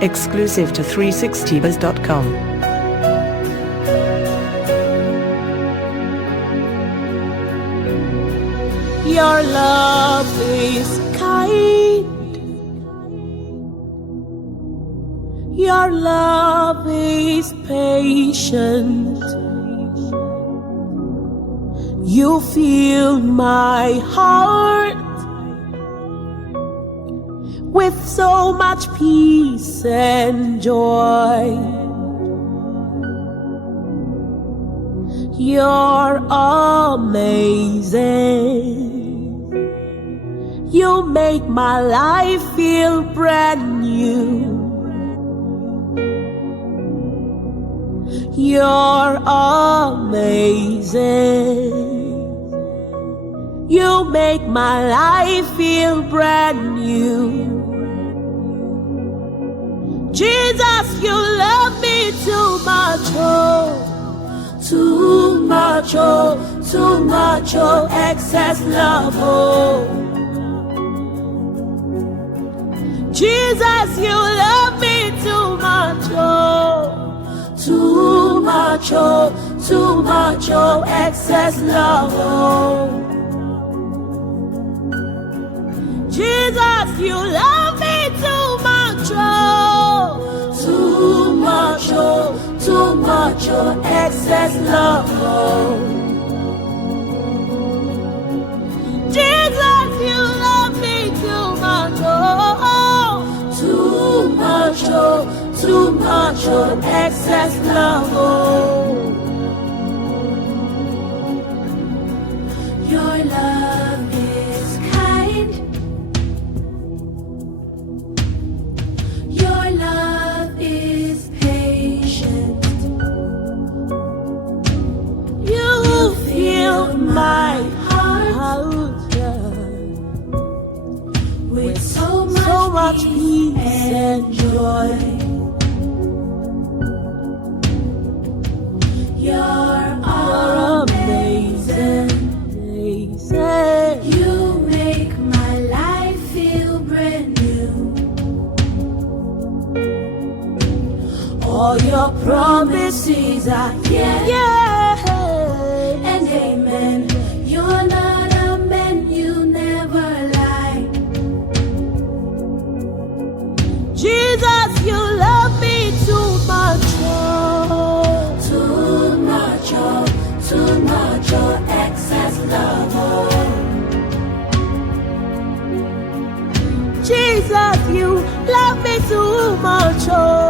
Exclusive to 360buzz.com. Your love is kind. Your love is patient. You fill my heart with so much peace and joy. You're amazing. You make my life feel brand new. You're amazing. You make my life feel brand new. Jesus, you love me too much, oh. Too much, oh, too much, oh, excess love, oh. Jesus, you love me too much, oh. Too much, oh, too much, oh, excess love, oh. Jesus, you love me too much, oh. Too much, oh, too much, oh, excess love, oh. Jesus, you love me too much, oh. Too much, oh, too much, oh, excess love, oh. Your love is kind. Your love is patient. You fill my heart with so much peace and joy. You're amazing. You make my life feel brand new. All your promises are yes and amen. You're not a man, you never lie. Jesus, you love me too much, oh. Too much, oh, too much, oh, excess love, oh. Jesus, you love me too much, oh.